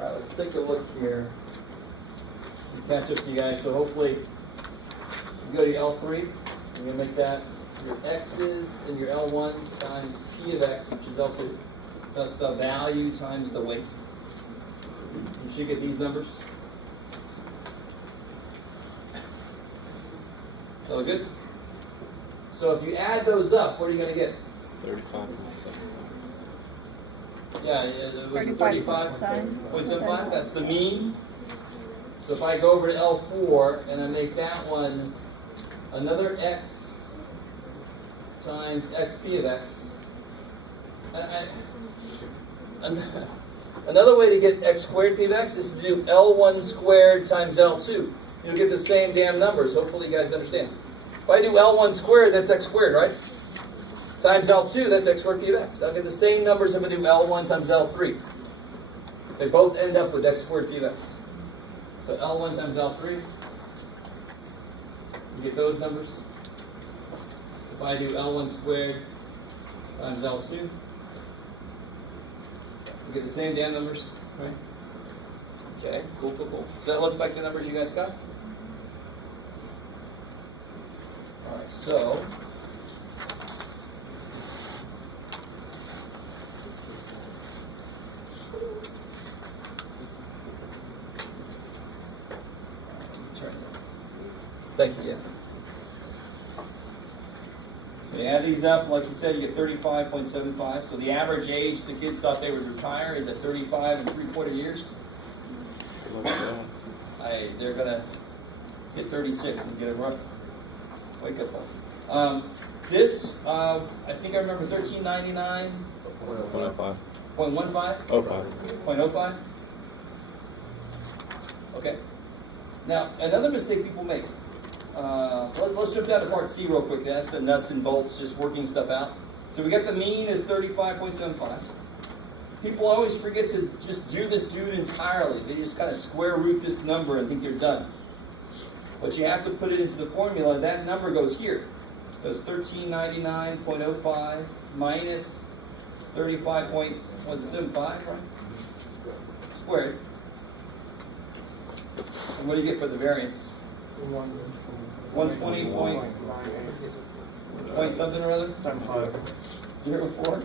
All right, let's take a look here. Catch up to you guys. So hopefully, you go to your L3. You're going to make that your x's and your L1 times p of x, which is L2. That's the value times the weight. You should get these numbers. So good? So if you add those up, what are you going to get? 35.75. Yeah, it was 35.75. That's the mean. So if I go over to L4 and I make that one another x times xp of x. Another way to get x squared p of x is to do L1 squared times L2. You'll get the same damn numbers. Hopefully you guys understand. If I do L1 squared, that's x squared, right? Times L2, that's x squared p of x. I'll get the same numbers if I do L1 times L3. They both end up with x squared p of x. So L1 times L3, you get those numbers. If I do L1 squared times L2, you get the same damn numbers, right? Okay, cool. Does that look like the numbers you guys got? All right, so thank you. So you add these up, like you said, you get 35.75. So the average age the kids thought they would retire is at 35 3/4 years. They're gonna get 36 and get a rough wake up call. This, I think I remember 1399. 0.05. 0.15? 05. 0.05? Okay. Now, another mistake people make. Let's jump down to part C real quick. That's the nuts and bolts, just working stuff out. So we got the mean is 35.75. People always forget to just do this dude entirely. They just kind of square root this number and think they're done. But you have to put it into the formula. That number goes here. So it's 1399.05 minus 35.75, right? Squared. And what do you get for the variance? 120 point something or other? 0.4.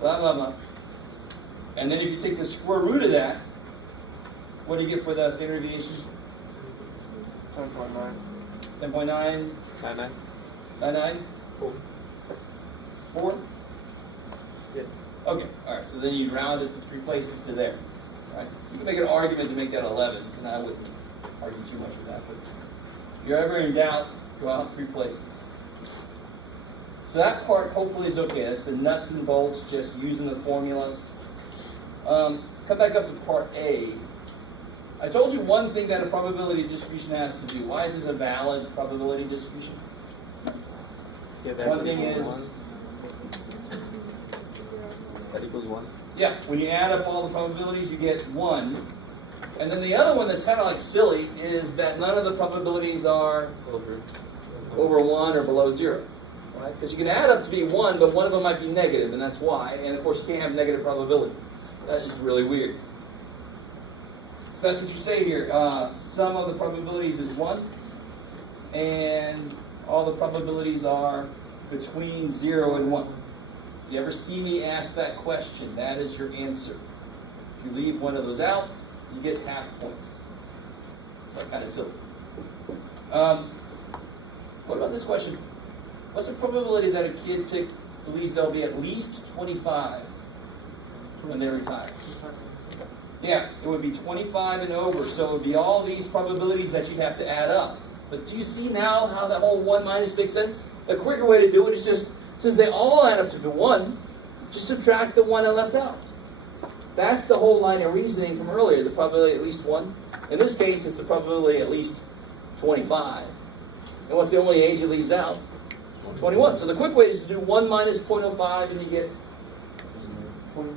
Blah, blah, blah. And then if you take the square root of that, what do you get for the standard deviation? 10.9. 10.9? 99. 99? 4? Yes. Okay, alright, so then you round it 3 places to there. Right? You can make an argument to make that 11, and I wouldn't argue too much with that. But if you're ever in doubt, go out 3 places. So that part hopefully is okay. That's the nuts and bolts, just using the formulas. Come back up to part A. I told you one thing that a probability distribution has to do. Why is this a valid probability distribution? One thing is... That equals 1. Yeah, when you add up all the probabilities, you get 1. And then the other one that's kind of like silly is that none of the probabilities are over 1 or below 0. Right? Because you can add up to be 1, but one of them might be negative, and that's why. And of course, you can't have negative probability. That is really weird. So that's what you say here. Sum of the probabilities is 1, and all the probabilities are between 0 and 1. If you ever see me ask that question, that is your answer. If you leave one of those out, you get half points. So kind of silly. What about this question? What's the probability that a kid believes they'll be at least 25 when they retire? Yeah, it would be 25 and over, so it would be all these probabilities that you'd have to add up. But do you see now how that whole 1 minus makes sense? A quicker way to do it is just, since they all add up to the 1, just subtract the 1 I left out. That's the whole line of reasoning from earlier, the probability at least 1. In this case, it's the probability at least 25. And what's the only age it leaves out? 21. So the quick way is to do 1 minus 0.05 and you get... 0.95.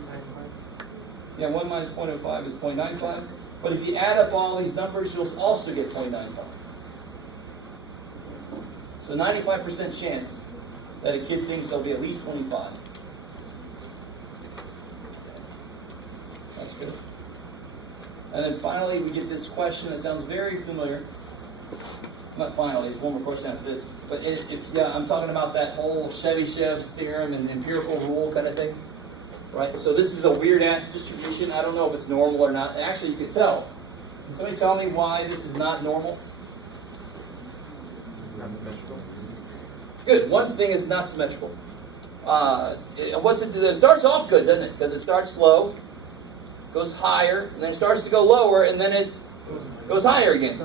Yeah, 1 minus 0.05 is 0.95. But if you add up all these numbers, you'll also get 0.95. So 95% chance that a kid thinks they'll be at least 25. That's good. And then finally, we get this question that sounds very familiar. Not finally, there's one more question after this. But I'm talking about that whole Chevyshev's theorem and empirical rule kind of thing. Right? So this is a weird-ass distribution. I don't know if it's normal or not. Actually, you can tell. Can somebody tell me why this is not normal? It's not symmetrical. Good. One thing is not symmetrical. It starts off good, doesn't it? Because it starts low, goes higher, and then it starts to go lower, and then it goes higher again.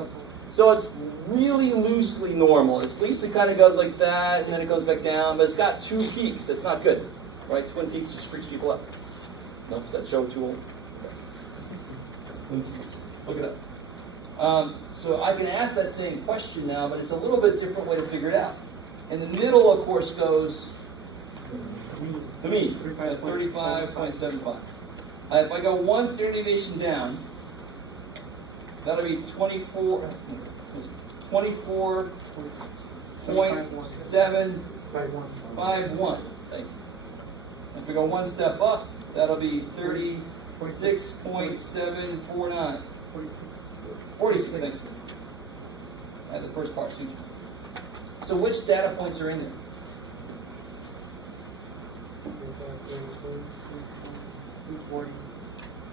So it's really loosely normal. At least it kind of goes like that, and then it goes back down, but it's got two peaks. That's not good. Right? Twin Peaks just freaks people out. Nope, is that show too old? Okay. Look it up. So I can ask that same question now, but it's a little bit different way to figure it out. In the middle, of course, goes the mean. That's 35.75. If I go one standard deviation down, that'll be 24.751. Thank you. If we go one step up, that'll be 36.749. 46, thank you. At the first part. So which data points are in there?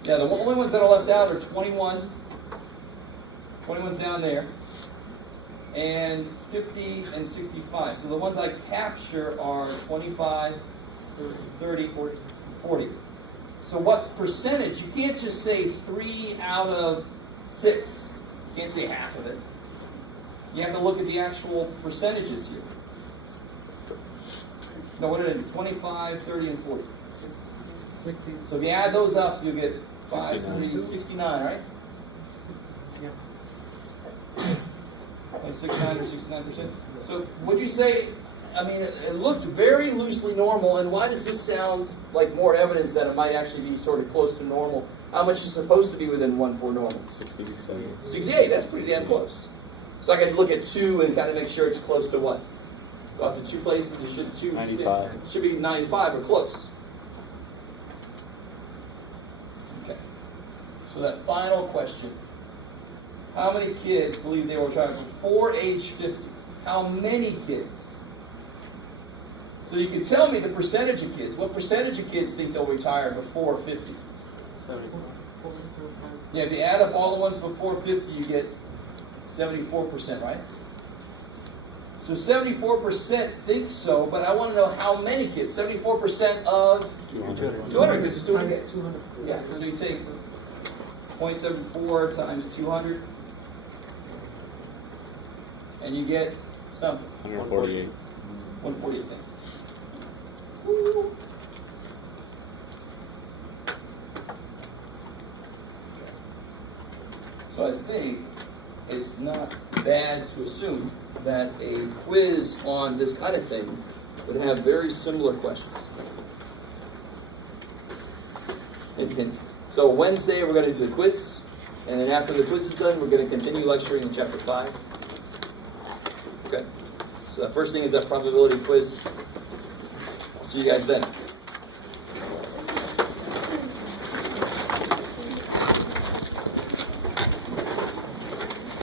Yeah, the only ones that are left out are 21. 21's down there. And 50 and 65. So the ones I capture are 25, 30, 40. So what percentage? You can't just say 3 out of 6. You can't say half of it. You have to look at the actual percentages here. No, what did I do? 25, 30, and 40. 60. So if you add those up, you'll get 5, 69. 3, 69, right? Yeah. 0.69 or 69%. So would you say, I mean, it looked very loosely normal, and why does this sound like more evidence that it might actually be sort of close to normal? How much is supposed to be within 1 for normal? 67. 68, that's pretty damn close. So I can look at 2 and kind of make sure it's close to what? Go out to 2 places, it should 95. It should be 95 or close. Okay. So that final question. How many kids believe they will retire before age 50? How many kids? So you can tell me the percentage of kids. What percentage of kids think they'll retire before 50? 74. Yeah, if you add up all the ones before 50, you get 74%, right? So 74% think so, but I want to know how many kids. 74% of 200. 200, because it's 200 kids. Yeah, so you take 0.74 times 200, and you get something. 148. 148 then. So I think it's not bad to assume that a quiz on this kind of thing would have very similar questions. Hint. So Wednesday we're going to do the quiz, and then after the quiz is done, we're going to continue lecturing in chapter 5. Okay. So the first thing is that probability quiz. I'll see you guys then.